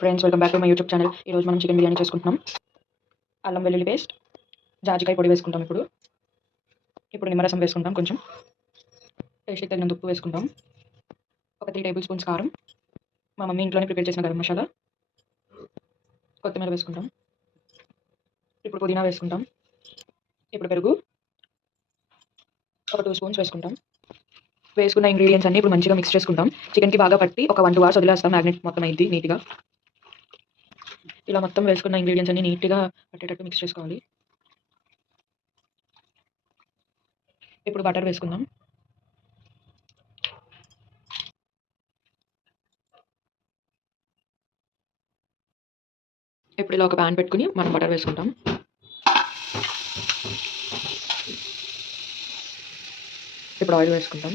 Friends, welcome back to my YouTube channel. ఈరోజు మనం chicken biryani చేసుకుంటున్నాం. అల్లం వెల్లుల్లి పేస్ట్, జాజికాయ పొడి వేసుకుంటాం. ఇప్పుడు నిమ్మరసం వేసుకుంటాం. కొంచెం టేస్ట్కి తగినంత ఉప్పు వేసుకుంటాం. ఒక 3 టేబుల్ స్పూన్స్ కారం, మా మమ్మీ ఇంట్లోనే ప్రిపేర్ చేసిన గరం మసాలా, కొత్తిమీర వేసుకుంటాం. ఇప్పుడు పుదీనా వేసుకుంటాం. ఇప్పుడు పెరుగు ఒక 2 స్పూన్స్ వేసుకుంటాం. వేసుకున్న ఇంగ్రీడియంట్స్ అన్ని ఇప్పుడు మంచిగా మిక్స్ చేసుకుంటాం. చికెన్కి బాగా పట్టి ఒక 1-2 అవర్స్ వదిలేస్తాం. మ్యాగ్నెట్ మొత్తం అయింది నీట్గా. ఇలా మొత్తం వేసుకున్న ఇంగ్రీడియంట్స్ అన్ని నీట్గా పట్టేటట్టు మిక్స్ చేసుకోవాలి. ఇప్పుడు బటర్ వేసుకుందాం. ఇప్పుడు ఇలా ఒక ప్యాన్ పెట్టుకుని మనం బటర్ వేసుకుంటాం. ఇప్పుడు ఆయిల్ వేసుకుంటాం.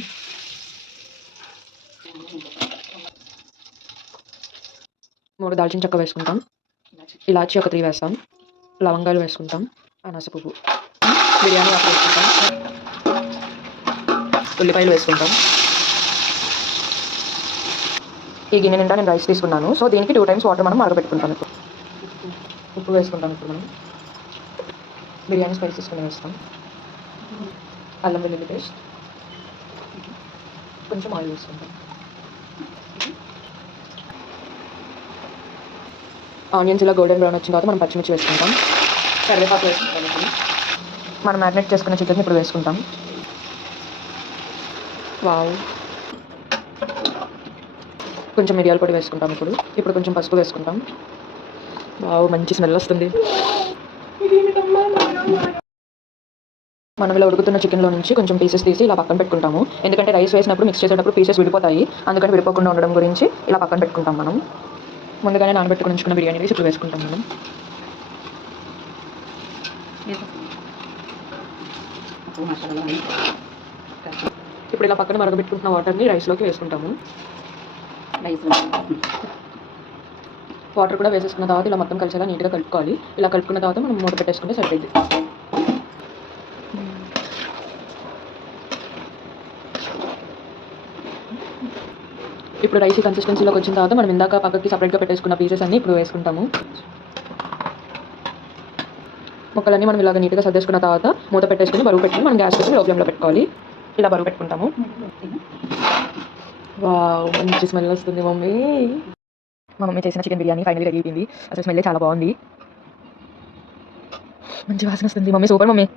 మూడు దాల్చిన చెక్క వేసుకుంటాం. ఇలాచి ఒక 3 వేస్తాం. లవంగాలు వేసుకుంటాం. అనాస పువ్వు, బిర్యానీ ఆకు వేసుకుంటాం. ఉల్లిపాయలు వేసుకుంటాం. ఈ గిన్నె నిండా నేను రైస్ తీసుకున్నాను. సో దీనికి 2 టైమ్స్ వాటర్ మనం మరగపెట్టుకుంటాం. ఇప్పుడు ఉప్పు వేసుకుంటాం. ఇప్పుడు మనం బిర్యానీ స్పైసెస్ కొన్ని వేస్తాం. అల్లం వెల్లుల్లి పేస్ట్, కొంచెం ఆయిల్ వేసుకుంటాం. ఆనియన్స్ ఇలా గోల్డెన్ బ్రౌన్ వచ్చిన తర్వాత మనం పచ్చిమిర్చి వేసుకుంటాం. కరివేపాకు వేసుకుంటాం. ఇప్పుడు మనం మ్యారినేట్ చేసుకున్న చికెన్ ఇప్పుడు వేసుకుంటాం. వావ్. కొంచెం మిరియాల పొడి వేసుకుంటాం. ఇప్పుడు కొంచెం పసుపు వేసుకుంటాం. వావ్, మంచి స్మెల్ వస్తుంది. మనం ఇలా ఉడుకుతున్న చికెన్లో నుంచి కొంచెం పీసెస్ తీసి ఇలా పక్కన పెట్టుకుంటాము. ఎందుకంటే రైస్ వేసినప్పుడు మిక్స్ చేసేటప్పుడు పీసెస్ విడిపోతాయి. అందుకని విడిపోకుండా ఉండడం గురించి ఇలా పక్కన పెట్టుకుంటాం. మనం ముందుగానే నానబెట్టుకుని ఉంచుకున్న బిర్యానీ రైస్ ఇప్పుడు వేసుకుంటాం. మనం ఇప్పుడు ఇలా పక్కన మరగబెట్టుకుంటున్న వాటర్ని రైస్లోకి వేసుకుంటాము. వాటర్ కూడా వేసేసుకున్న తర్వాత ఇలా మొత్తం కలిసేలా నీట్గా కలుపుకోవాలి. ఇలా కలుపుకున్న తర్వాత మనం మూత పెట్టేసుకుంటే సరిపోయింది. ఇప్పుడు రైస్ కన్సిస్టెన్సీలోకి వచ్చిన తర్వాత మనం ఇందాక పక్కకి సపరేట్గా పెట్టేసుకున్న పీసెస్ అన్ని ఇప్పుడు వేసుకుంటాము. ముక్కలన్నీ మనం ఇలాగ నీట్గా సర్దేసుకున్న తర్వాత మూత పెట్టేసుకుని బరువు పెట్టుకుని మనం గ్యాస్ పెట్టి లో ఫ్లేమ్లో పెట్టుకోవాలి. ఇలా బరువు పెట్టుకుంటాము. వావ్, మంచి స్మెల్ వస్తుంది. మా మమ్మీ చేసిన చికెన్ బిర్యానీ ఫైనల్గా రెడీ అయిపోయింది. అసలు స్మెల్ చాలా బాగుంది. మంచి వాసన వస్తుంది. Mummy super mummy.